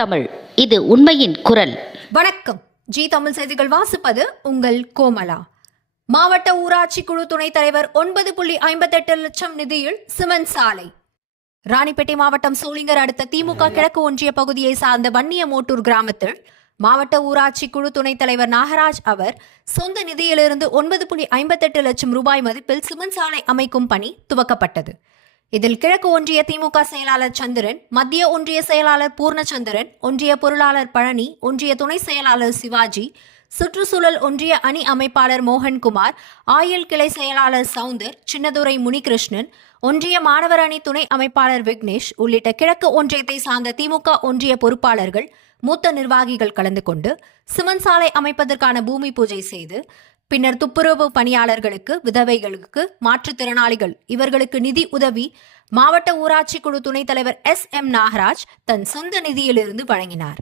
தமிழ். இது உண்மையின் குரல். வணக்கம். ஜி தமிழ் செய்திகள் வாசிப்பது உங்கள் கோமலா. மாவட்ட ஊராட்சி குழு துணைத் தலைவர் ஒன்பது புள்ளி ஐம்பத்தெட்டு லட்சம் நிதியில் சிமெண்ட் சாலை. ராணிப்பேட்டை மாவட்டம் சோளிங்கர் அடுத்த திமுக கிழக்கு ஒன்றிய பகுதியை சார்ந்த வன்னிய மோட்டூர் கிராமத்தில் மாவட்ட ஊராட்சி குழு துணைத் தலைவர் நாகராஜ் அவர் சொந்த நிதியிலிருந்து ஒன்பது புள்ளி ஐம்பத்தெட்டு லட்சம் ரூபாய் மதிப்பில் சிமெண்ட் சாலை அமைக்கும் பணி துவக்கப்பட்டது. இதில் கிழக்கு ஒன்றிய திமுக செயலாளர் சந்திரன் மத்திய ஒன்றிய செயலாளர் பூர்ணச்சந்திரன் ஒன்றிய பொருளாளர் பழனி ஒன்றிய துணை செயலாளர் சிவாஜி சுற்றுச்சூழல் ஒன்றிய அணி அமைப்பாளர் மோகன்குமார் ஆயுள் கிளை செயலாளர் சவுந்தர் சின்னதுரை முனிகிருஷ்ணன் ஒன்றிய மாணவர் அணி துணை அமைப்பாளர் விக்னேஷ் உள்ளிட்ட கிழக்கு ஒன்றியத்தை சார்ந்த திமுக ஒன்றிய பொறுப்பாளர்கள் மூத்த நிர்வாகிகள் கலந்து கொண்டு சிமன் சாலை அமைப்பதற்கான பூமி பூஜை செய்து பின்னர் துப்புரவு பணியாளர்களுக்கு விதவைகளுக்கு மாற்றுத்திறனாளிகள் இவர்களுக்கு நிதி உதவி மாவட்ட ஊராட்சி குழு துணைத் தலைவர் எஸ் எம் நாகராஜ் தன் சொந்த நிதியிலிருந்து வழங்கினார்.